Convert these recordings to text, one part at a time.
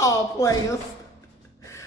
All players.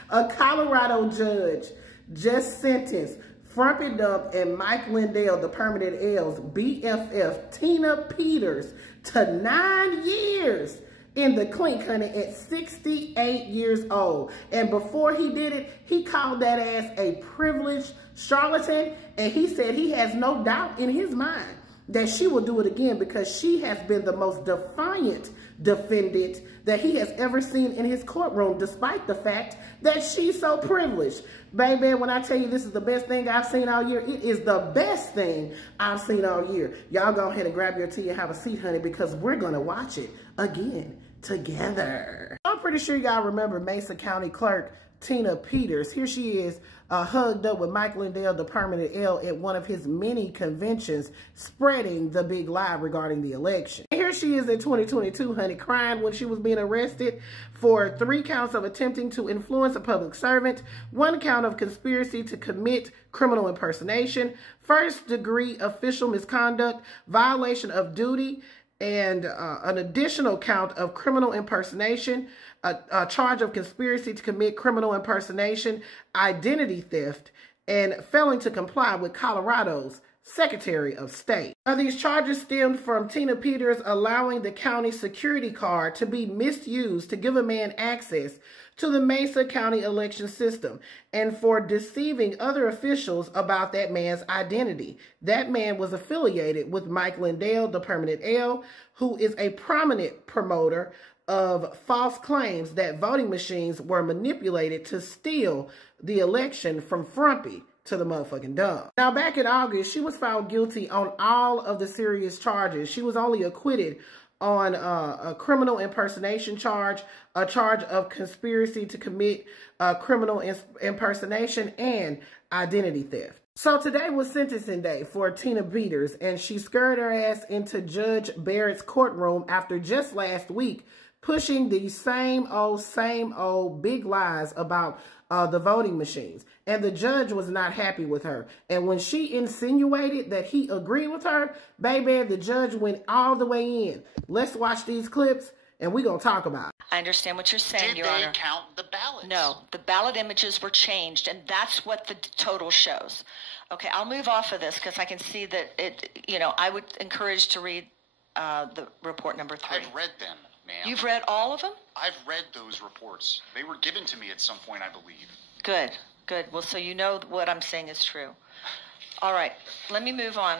A Colorado judge just sentenced Frumpy Dump and Mike Lindell, the Permanent L's BFF, Tina Peters, to 9 years in the clink, honey, at 68 years old. And before he did it, he called that ass a privileged charlatan, and he said he has no doubt in his mind that she will do it again because she has been the most defiant defendant that he has ever seen in his courtroom, despite the fact that she's so privileged. Baby, when I tell you this is the best thing I've seen all year, it is the best thing I've seen all year. Y'all go ahead and grab your tea and have a seat, honey, because we're going to watch it again together. I'm pretty sure y'all remember Mesa County Clerk Tina Peters. Here she is, hugged up with Mike Lindell, the Permanent L, at one of his many conventions, spreading the big lie regarding the election. And here she is in 2022, honey, crying when she was being arrested for 3 counts of attempting to influence a public servant, 1 count of conspiracy to commit criminal impersonation, 1st-degree official misconduct, violation of duty, and an additional count of criminal impersonation, a charge of conspiracy to commit criminal impersonation, identity theft, and failing to comply with Colorado's Secretary of State. Now, these charges stemmed from Tina Peters allowing the county security card to be misused to give a man access to the Mesa County election system and for deceiving other officials about that man's identity. That man was affiliated with Mike Lindell, the Permanent L, who is a prominent promoter of false claims that voting machines were manipulated to steal the election from Frumpy to the motherfucking Dump. Now, back in August, she was found guilty on all of the serious charges. She was only acquitted on a criminal impersonation charge, a charge of conspiracy to commit criminal impersonation, and identity theft. So today was sentencing day for Tina Peters, and she scurried her ass into Judge Barrett's courtroom after just last week pushing these same old big lies about the voting machines. And the judge was not happy with her. And when she insinuated that he agreed with her, baby, the judge went all the way in. Let's watch these clips and we're going to talk about it. I understand what you're saying, Your Honor. Did they count the ballots? No, the ballot images were changed, and that's what the total shows. Okay, I'll move off of this because I can see that it, I would encourage to read the report number 3. I've read them, ma'am. You've read all of them? I've read those reports. They were given to me at some point, I believe. Good, good. Well, so you know what I'm saying is true. All right, let me move on.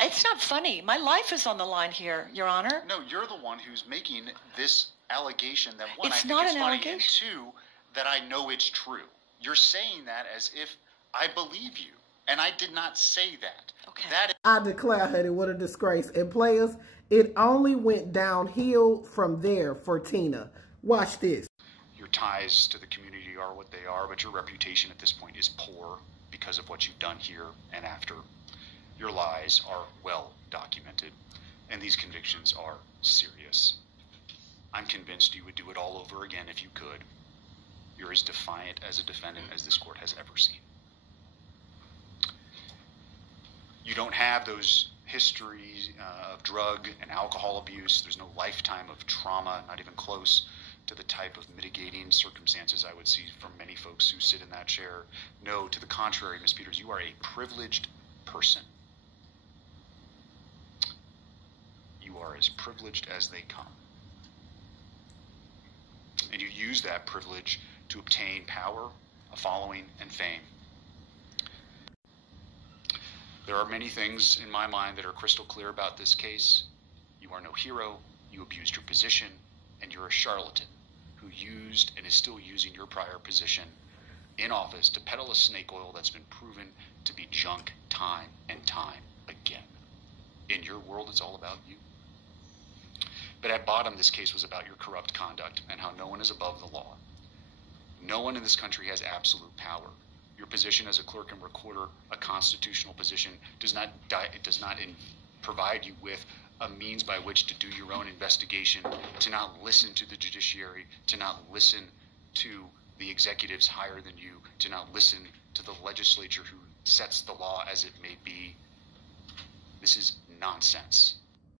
It's not funny. My life is on the line here, Your Honor. No, you're the one who's making this allegation that, one, It's I think not it's an funny, allegation. and 2, that I know it's true. You're saying that as if I believe you, and I did not say that. Okay. I declare, honey, what a disgrace. And players, it only went downhill from there for Tina. Watch this. Your ties to the community are what they are, but your reputation at this point is poor because of what you've done here and after. Your lies are well documented, and these convictions are serious. I'm convinced you would do it all over again if you could. You're as defiant as a defendant as this court has ever seen. You don't have those histories of drug and alcohol abuse. There's no lifetime of trauma, not even close to the type of mitigating circumstances I would see from many folks who sit in that chair. No, to the contrary, Ms. Peters, you are a privileged person. You are as privileged as they come. And you use that privilege to obtain power, a following, and fame. There are many things in my mind that are crystal clear about this case. You are no hero, you abused your position, and you're a charlatan who used and is still using your prior position in office to peddle a snake oil that's been proven to be junk time and time again. In your world, it's all about you. But at bottom, this case was about your corrupt conduct and how no one is above the law. No one in this country has absolute power. Your position as a clerk and recorder, a constitutional position, does not provide you with a means by which to do your own investigation, to not listen to the judiciary, to not listen to the executives higher than you, to not listen to the legislature who sets the law as it may be. This is nonsense.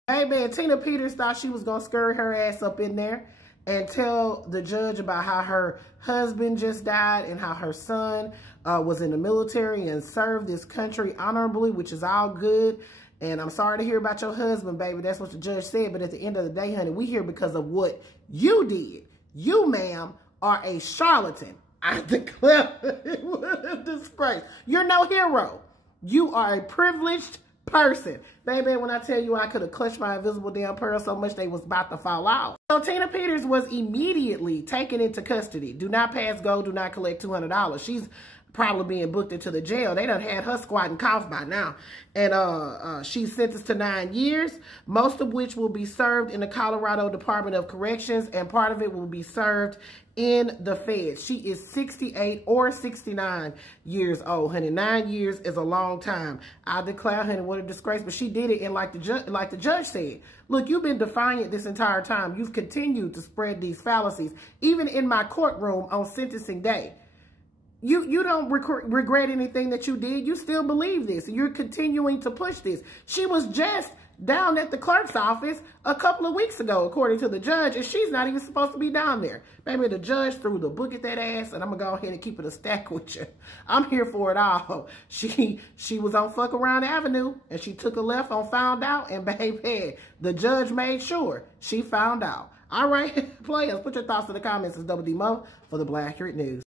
Hey man, Tina Peters thought she was gonna scurry her ass up in there and tell the judge about how her husband just died and how her son was in the military and served this country honorably, which is all good. And I'm sorry to hear about your husband, baby. That's what the judge said. But at the end of the day, honey, we here because of what you did. You, ma'am, are a charlatan. I declare it was a disgrace. You're no hero. You are a privileged person. Baby, when I tell you I could have clutched my invisible damn pearl so much they was about to fall out. So Tina Peters was immediately taken into custody. Do not pass go, do not collect $200. She's probably being booked into the jail. They done had her squatting cough by now. And she's sentenced to 9 years, most of which will be served in the Colorado Department of Corrections, and part of it will be served in the feds. She is 68 or 69 years old, honey. 9 years is a long time. I declare, honey, what a disgrace. But she did it, and like the judge said, look, you've been defiant this entire time. You've continued to spread these fallacies, even in my courtroom on sentencing day. You don't regret anything that you did. You still believe this. You're continuing to push this. She was just down at the clerk's office a couple of weeks ago, according to the judge, and she's not even supposed to be down there. Baby, the judge threw the book at that ass, and I'm going to go ahead and keep it a stack with you. I'm here for it all. She was on Fuck Around Avenue, and she took a left on Found Out, and baby, the judge made sure she found out. All right, players, put your thoughts in the comments. It's Double D Mo for the Black Accurate News.